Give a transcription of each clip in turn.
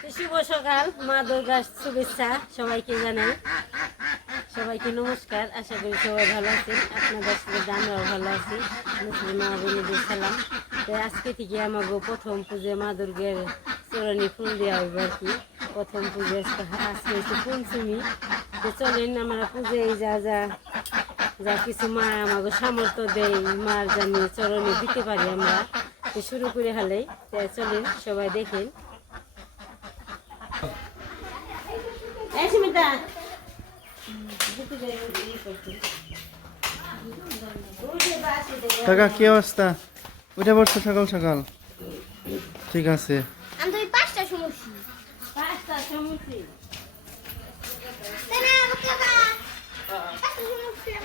শুভ সকাল, মা দুর্গার শুভেচ্ছা সবাইকে জানাই। সবাইকে নমস্কার, আশা করি সবাই ভালো আছেন। আপনাদের সাথে আমরাও ভালো আছি। মুসলিম মা বোনদের সালাম। তো আজকে থেকে আমাকে প্রথম পুজো মা দুর্গের চরণী ফুল দেওয়া হইব আর কি। প্রথম পুজো আজকে হচ্ছে পঞ্চমী। তো চলেন, আমরা পুজোয় যা যা যা কিছু মা আমাকে সামর্থ্য দেয়, মার জানি চরণে দিতে পারি আমরা। তো শুরু করে হালেই। চলেন, সবাই দেখেন এই সুমিতা কাকা কি অবস্থা? উঠে পড়ছো সকাল সকাল? ঠিক আছে। আমি তো পাঁচটা সমস্যা পাঁচটা সমুচি তাই না আমাকে বা পাঁচটা সমস্যা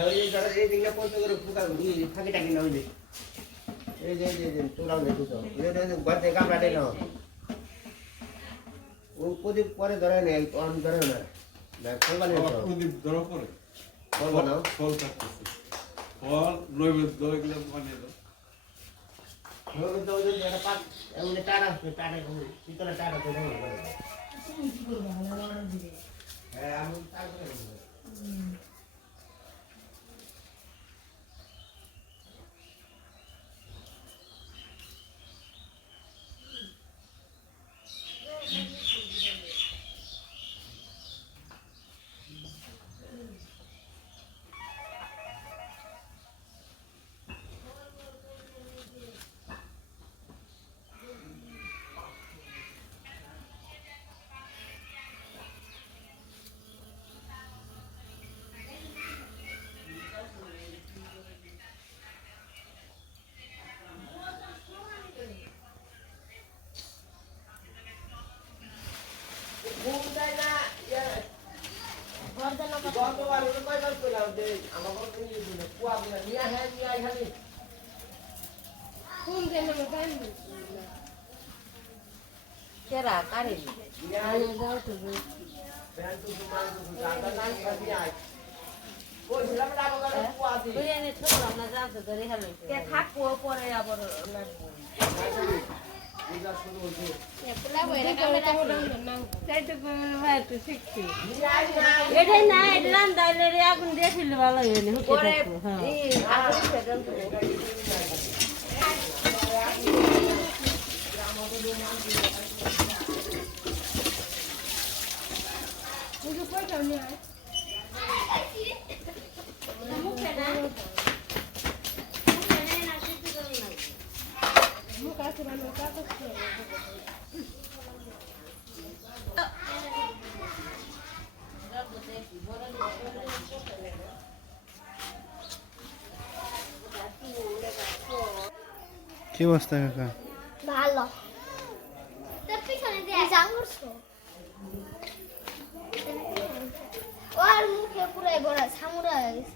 ওই যে হ্যাঁ যারা এই দিনটা পঞ্চ করে। ফুকা ই ফাঁকি টাকি না যে এই যে এই যে দুটো ওই যে ঘর থেকে কামড়া দেয় না ও প্রদীপ পরে ধরে নেই অন ধরে না। না তো প্রদীপ ধরা পড়ে করবা না ফল কাটতেছে। ফল নৈবেদ্য এগুলো বানিয়ে দাও। ওই তো একটা পাত এমন টাটা টাটা ভিতরে টাটা তো হ্যাঁ আমি তারপরে এটা রান্দাইলে রে আগুন দিয়ে ভালো না হুকে থাকব হ্যাঁ কি অবস্থা কাকা ভালো পুরো বড় সামুরা গেছে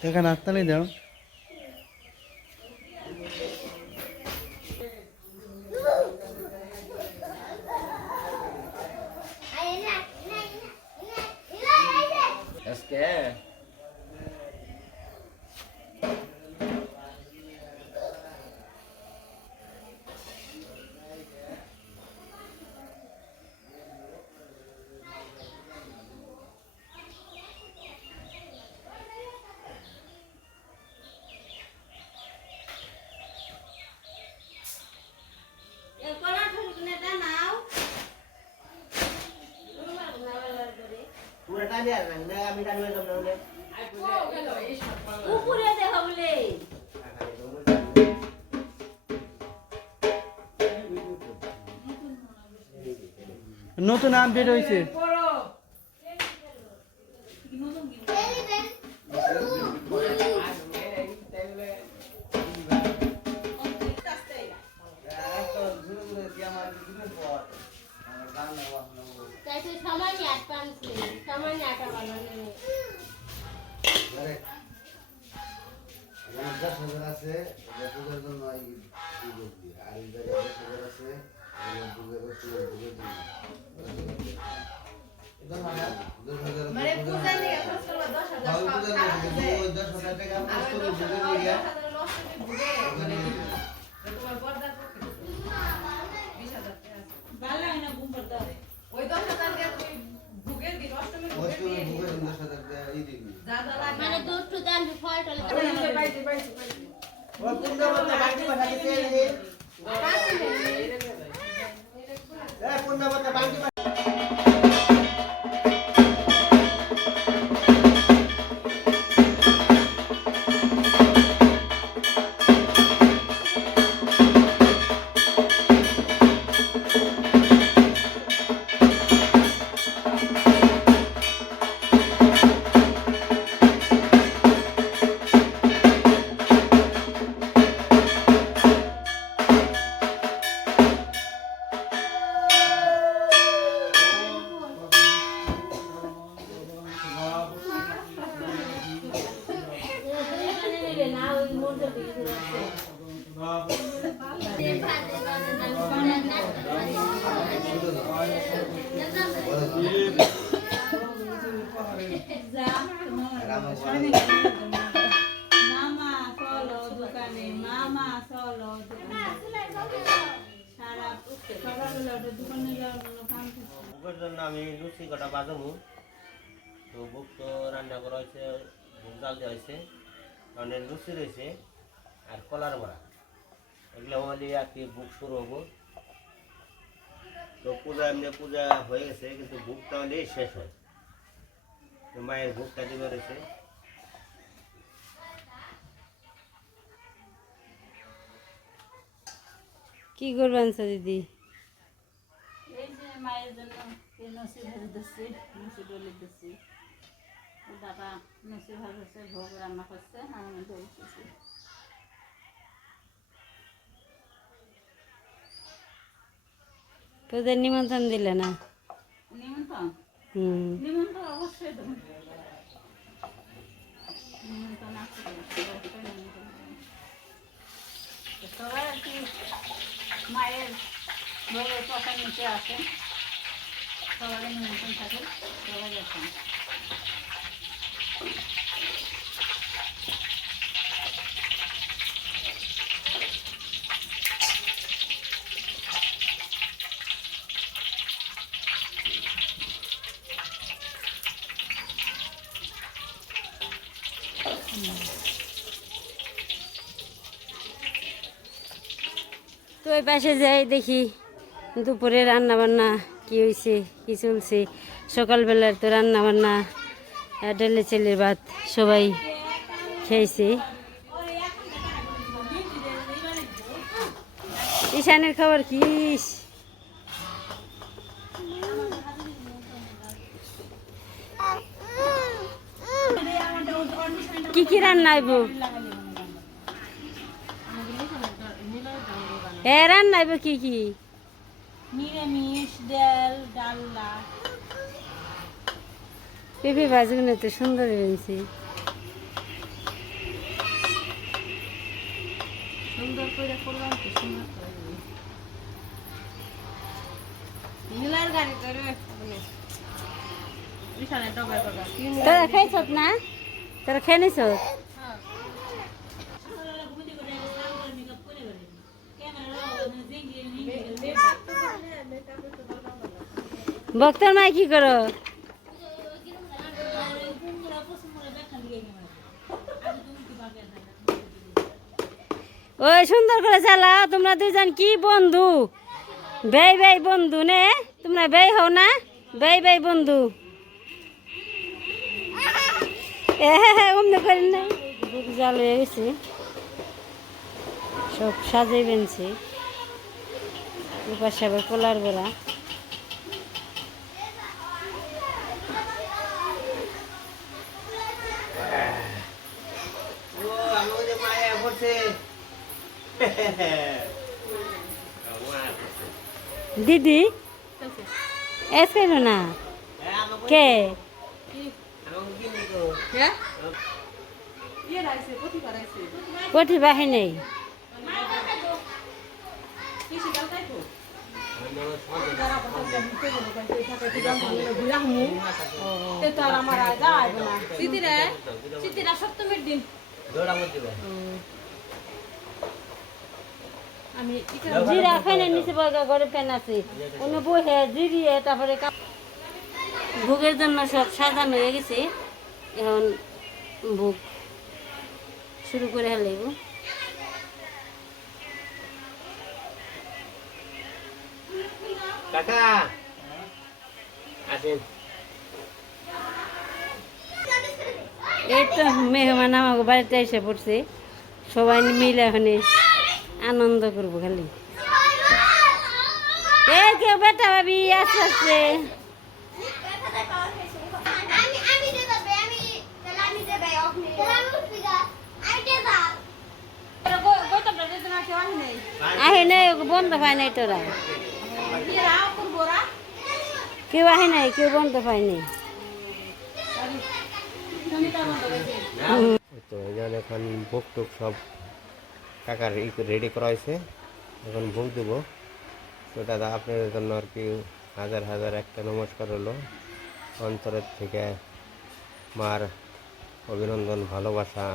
কাকা নাত্তালি দাও। উপরে দেখা বলে নতুন আপডেট হয়েছে। ও মামা চলো দোকানে মামা চলো। বুকের জন্য আমি লুচি কটা বাজাবো তো বুক তো রান্না করা হয়েছে, বুক জাল দেওয়া হয়েছে মানে লুচি রয়েছে আর কলার বড়া এগুলো হলে আর কি বুক শুরু হব। তো পূজা এমনি পূজা হয়ে গেছে কিন্তু বুকটা হলে শেষ হয়। তো মায়ের বুকটা দিবে রয়েছে। কি করবেন দিদি? এই যে মায়ের জন্য ও বাবা নসি ভাজছে ভোগ রান্না করছে আমি দিচ্ছি তোদের নিমন্ত্রণ দিলে না? নিমন্ত্রণ? হুম। নিমন্ত্রণ অবশ্যই দেবো। নিমন্ত্রণ সবাই আর কি মায়ের ভোগের কথা নিতে আসে। সবারই নিমন্ত্রণ থাকে সবাই আসেন ওই পাশে যাই দেখি দুপুরে রান্না বান্না কি হয়েছে কি চলছে। সকালবেলার তো রান্না বান্না ডেলে চেলের ভাত সবাই খেয়েছে। ঈশানের খবর কি? কি কি রান্না হইব? এ রান্না হইব কি কি? নিরামিষ ডাল ডাল্লা পেঁপে ভাজগুলো তো সুন্দর হয়েছে। সুন্দর করে করলাম তো সুন্দর করে নীলার গাড়ি করে বিশালে ডবা ডবা তোরা খাইছ না? তোরা খেয়ে নিছ বক্তর মাই কি করো? ওই সুন্দর করে চালাও, তোমরা দুজন কি বন্ধু? বেই বেই বন্ধু নে? তোমরা বেই হও না? বেই বেই বন্ধু। সব সাজিয়ে বেনছে উপাস পোলার বেলা দিদি? এসে না? কে? কঠি বাহিনী আমার সপ্তমীর দিন। জিরা ফেনে নিচে বয়গা ঘরে ফ্যান আছে। অন্য বহে জিরিয়ে তারপরে ভোগের জন্য সব সাজানো হয়ে গেছে। এখন ভোগ শুরু করে হেলাইব কাকা! আসেন। এই তো মেহমান আমাকে বাড়িতে এসে পড়ছে। সবাই মিলে এখানে আনন্দ করব খালি। এ কেউ বেটা ভাবি আস্তে আহে নাই বন্ধ পায় নাই তোরা। কেউ আহে নাই, কেউ বন্ধ পায় নাই। তো এখানে এখন ভোগ সব কাকার রেডি করা হয়েছে। এখন ভোগ দেবো। তো দাদা, আপনাদের জন্য আর কি হাজার হাজার একটা নমস্কার হলো। অন্তরের থেকে মার অভিনন্দন, ভালোবাসা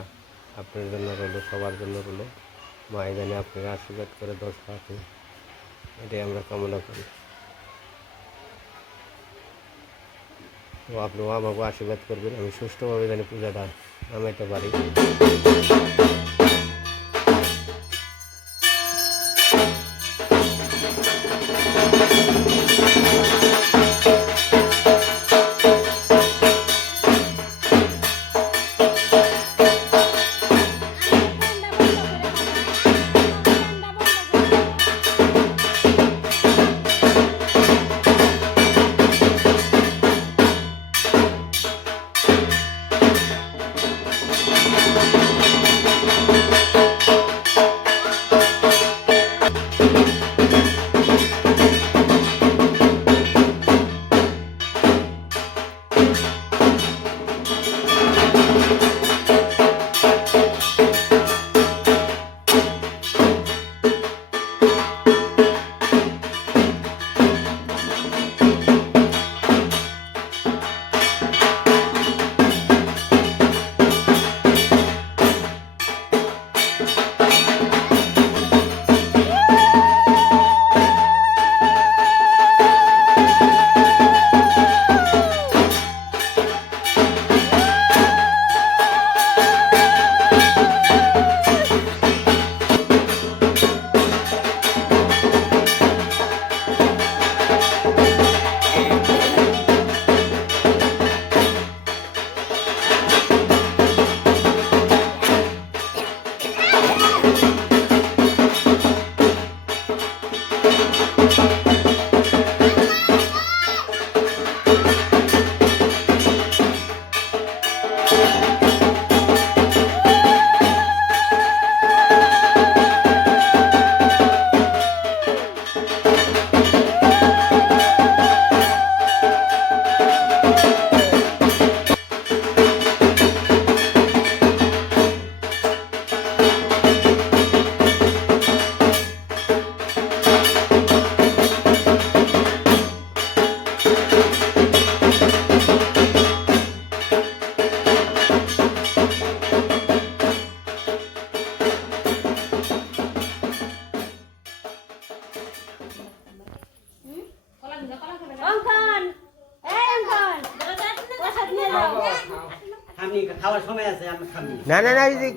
আপনার জন্য রইল, সবার জন্য রইল। মা এখানে আপনাকে আশীর্বাদ করে দশ রাখে এটাই আমরা কামনা করি। তো আপনিও আমাকে আশীর্বাদ করবেন। আমি সুষ্ঠুভাবে জানি পূজাটা নামাইতে পারি।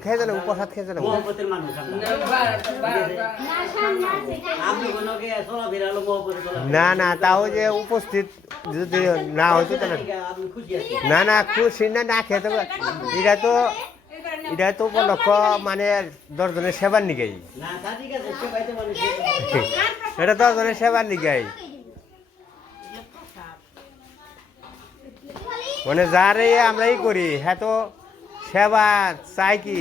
খেয়ে যান প্রসাদ খেয়ে মহব্বতের মানুষ না না তাও যে উপস্থিত যদি না হতো তাহলে না না খুশি না না খেতে এটা তো এটা তো উপলক্ষ মানে দশজনের সেবার নিগাই না তা ঠিক আছে সে পাইতে মানুষ এটা দশজনের সেবার নিগাই মানে যারে আমরা ই করি হ্যাঁ তো সেবা চাই কি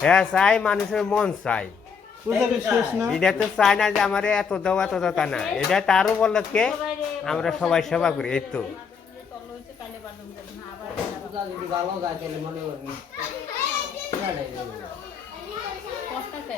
হ্যাঁ চাই মানুষের মন চাই এটা তো চাই না যে আমার এত দেওয়া এত দাতা না এটা তারও বলল কে আমরা সবাই সেবা করি এই তো ভালো যায় তাহলে মনে করবি কষ্টতে আর বৃষ্টি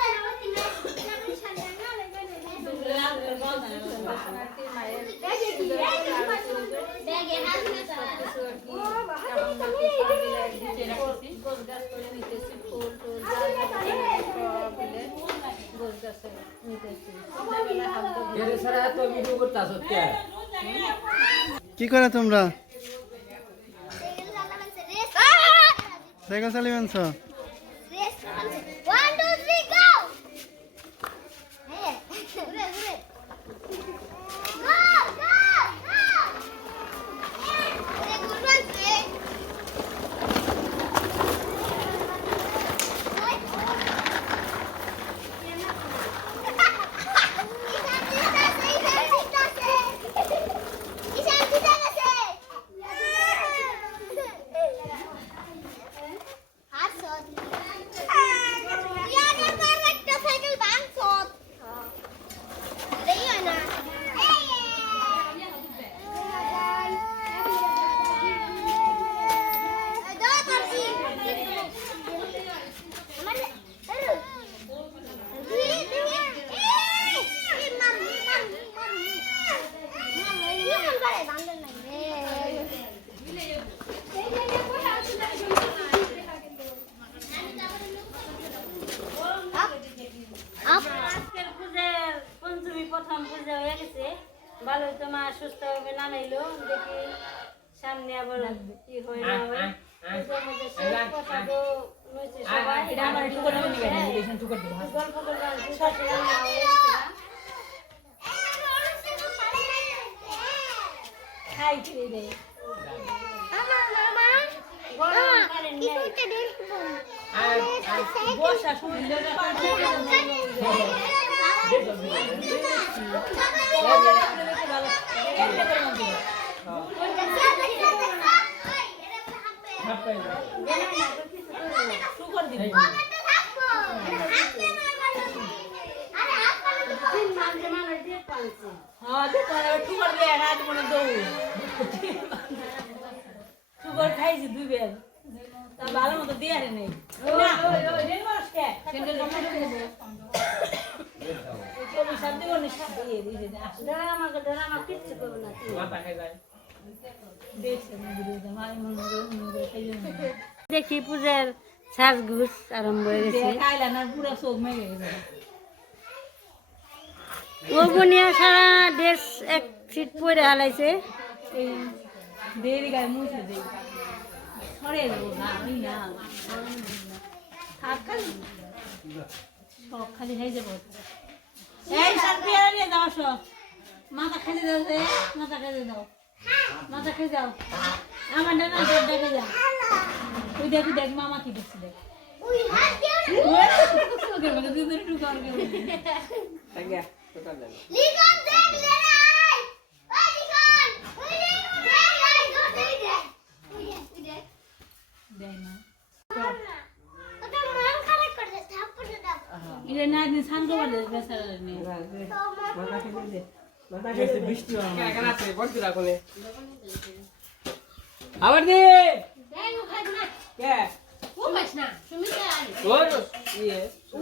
কি করে তোমরা? সাইকেল চালিয়ে আনছ race one two three go হ্যাঁ ঘুরে ঘুরে গো গো গো এ গুড রে আজকের পূজার পঞ্চমী প্রথম পূজা হয়ে গেছে ভালোই তো মা সুস্থ হবে নামাইলো দেখি সামনে আবার কি হয় না হয়। না? বর্ষা শুনলে সুগর হ্যাঁ মনে খাইছি দুই বেল তা ভালো মতো দিয়ে নেই না দেখি পূজার সাজগুজ আরম্ভ হয়ে গেছে। ও বনিয়া সারা ড্রেস এক সিট পরে হালাইছে। সব খালি হয়ে যাব। এই সার পেয়ারা নিয়ে যাও সব মাথা খেতে দাও যে মাথা খেতে দাও। মাথা খেতে দাও। আমার ডানা তোর ডেকে যা তুই দেখ দেখ মামা কি দেখছি দেখ। দেখ রাই ওই লিখন ওই দেখ রাই গো দেখ দেখ ওই দেখ দেয় না ওটা মন খারাপ করে থাপ্পড় দাও এটা না দিন সান করবার দেয় বেচারা নেই আবার দে। দেখ ও খাই না। কে? ও খাইছ না তুমি কে আনি ওর ইয়ে। ও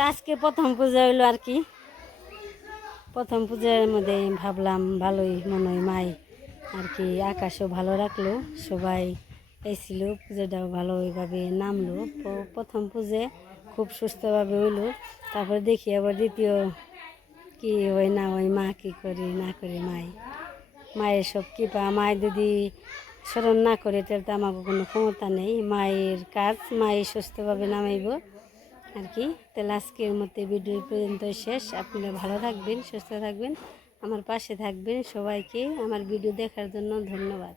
আজকে প্রথম পূজা হইল আর কি। প্রথম পূজার মধ্যে ভাবলাম ভালোই মনে হয় মাই আর কি আকাশও ভালো রাখল, সবাই এসেছিল, পুজোটাও ভালো ওইভাবে নামলো। প্রথম পুজো খুব সুস্থভাবে হইল, তারপর দেখি আবার দ্বিতীয় কি হয় না হয়, মা কি করি না করি মাই। মায়ের সব কৃপা, মায়ের যদি স্মরণ না করে তাহলে তো আমার কোনো ক্ষমতা নেই। মায়ের কাজ মায়ের সুস্থভাবে নামাইব। আর কি। তাহলে আজকের মতো ভিডিও পর্যন্ত শেষ। আপনারা ভালো থাকবেন, সুস্থ থাকবেন, আমার পাশে থাকবেন। সবাইকে আমার ভিডিও দেখার জন্য ধন্যবাদ।